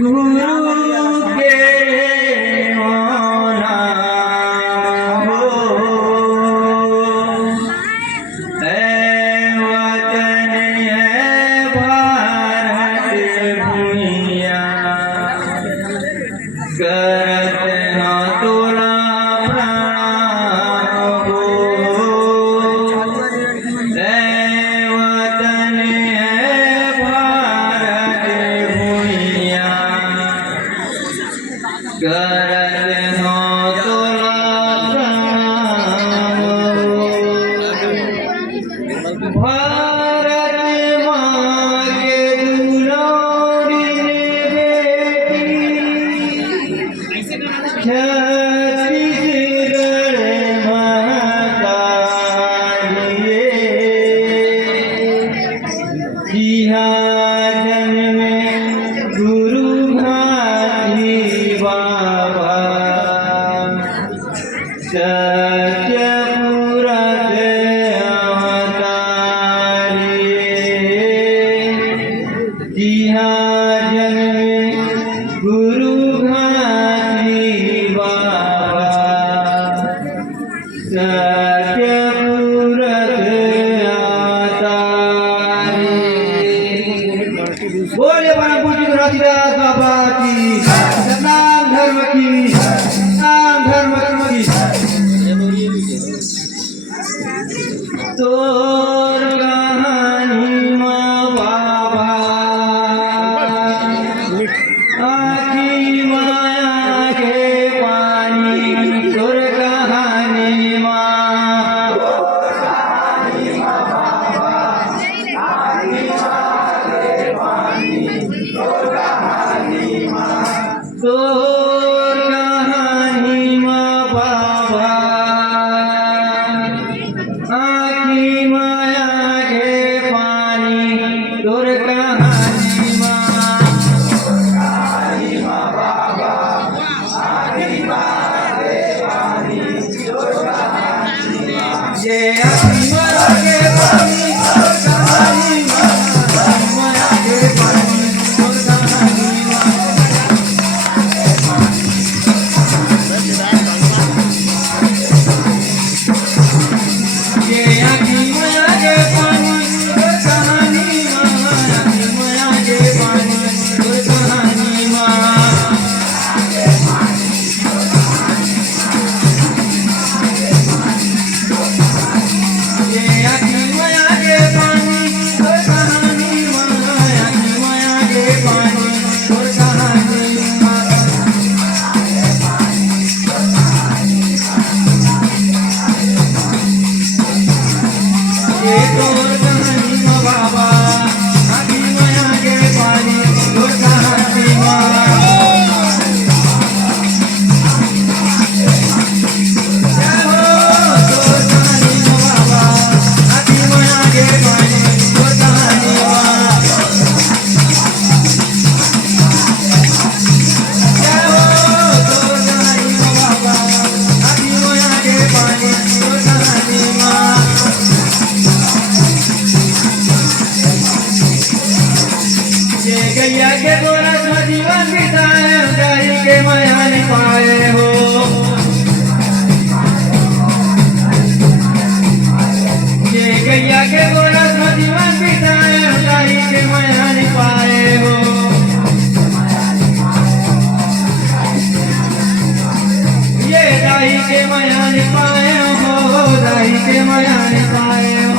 गुरु के होना हो वतन है भारत भूमिया करत ना तोला प्राण हो वतन है भारत भूमिया करत ना तोला प्राण हो भारत माँ के दुलारी गुरु भाई बाबा सत्यपुरत गुरु भाई बाबा सत्यपुरत बोले परम पूज्य रतिदास बाबा की सनातन धर्म की सनातन धर्म की तोर कहानी माँ बाबा आखी माया के पानी तोर कहानी तोर कहानी माँ बाबा आखी माया के पानी तोर कहानी बाबा आखी माया के पानी तोर कहानी ये आखी माया के पानी तोर कहानी माया के पानी तोर कहानी गैया के गोरस में जीवन बिताए गाय के माया नहीं पाए हो ये गैया के गोरस में जीवन बिताए गाय के माया नहीं पाए हो ये दाई के माया नहीं पाए हो दाई के माया नहीं पाए हो